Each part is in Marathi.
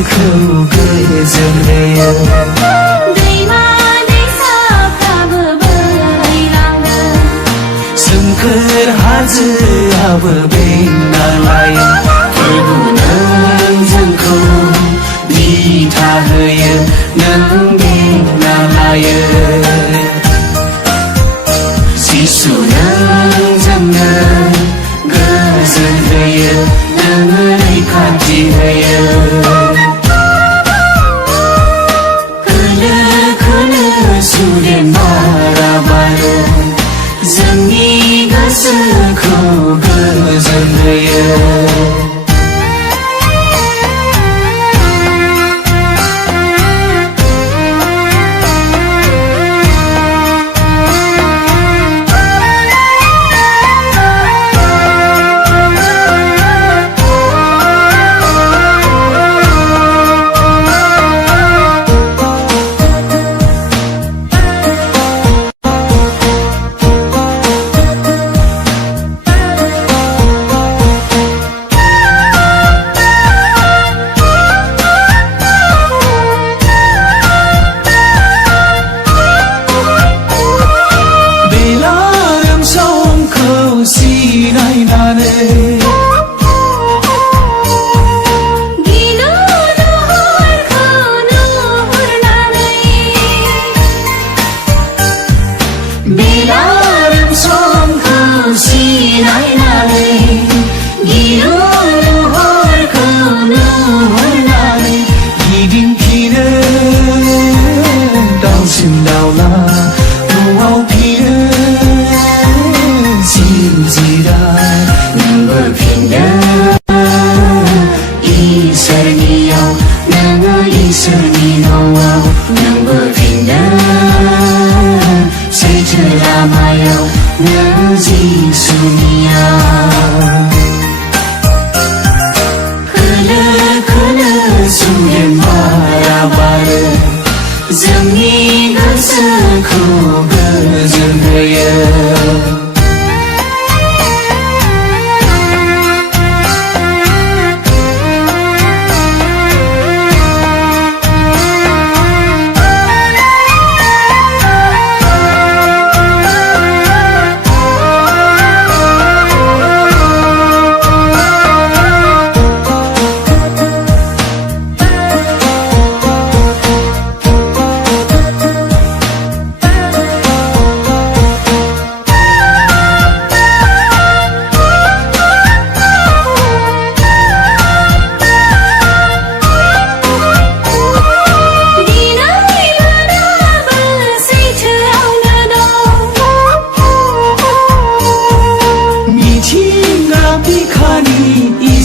गोसोखौ गोजोन होयो दैमा दैसाफ्राबो बोहैलांदों सोमखोर हाजोआबो बेंना लायो प्रभु नों जोंखौ दिथा होयो नों बेंना लायो जिसु नों जोंनो गोजोन होयो नों रैखाथि होयो खोलो खोलो सुदेम बारा बारो जोंनि गोसोखौ गोजोन होयो इसोरनि न'आव नोंबो फिनो सैथो लामायाव नों जिसुनियाव खोलो खोलो सुदेम बारा बारो जोंनि गोसोखौ गोजोन होयो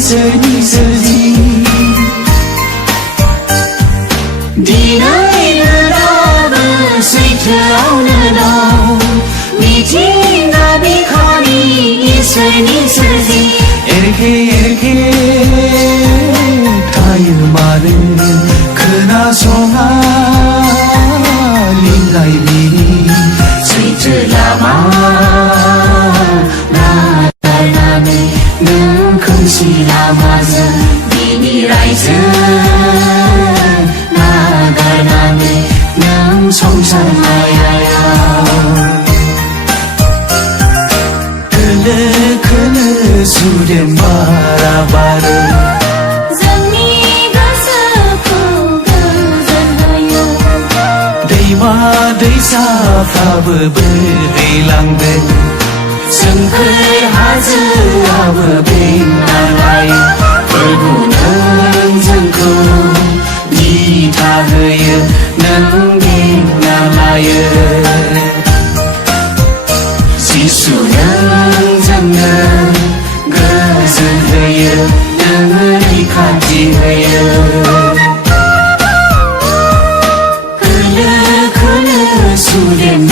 इसोरनि सोरजि दिनैबो सैथोआवनो दं मिथिंगा बिखानि इसोरनि सोरजि एरखे एरखे थायो मानो खोनासङा लिंलाय बिनि सैथो लामा नागारनानै नों खोमसि लामाजों बिनि रायजो नागारनानै नों संसार मायायाव खोलो खोलो सुदेम बारा बारो जोंनि गोसोखौ गोजोन होयो दैमा दैसाफ्राबो बोहैलांदों सोमखोर हाजोआबो बेंना लायो प्रभु नों जोंखौ दिथा होयो नों बेंना लायो जिसु नों जोंनो गोजोन होयो नों रैखाथि होयो खोलो खोलो सुदेम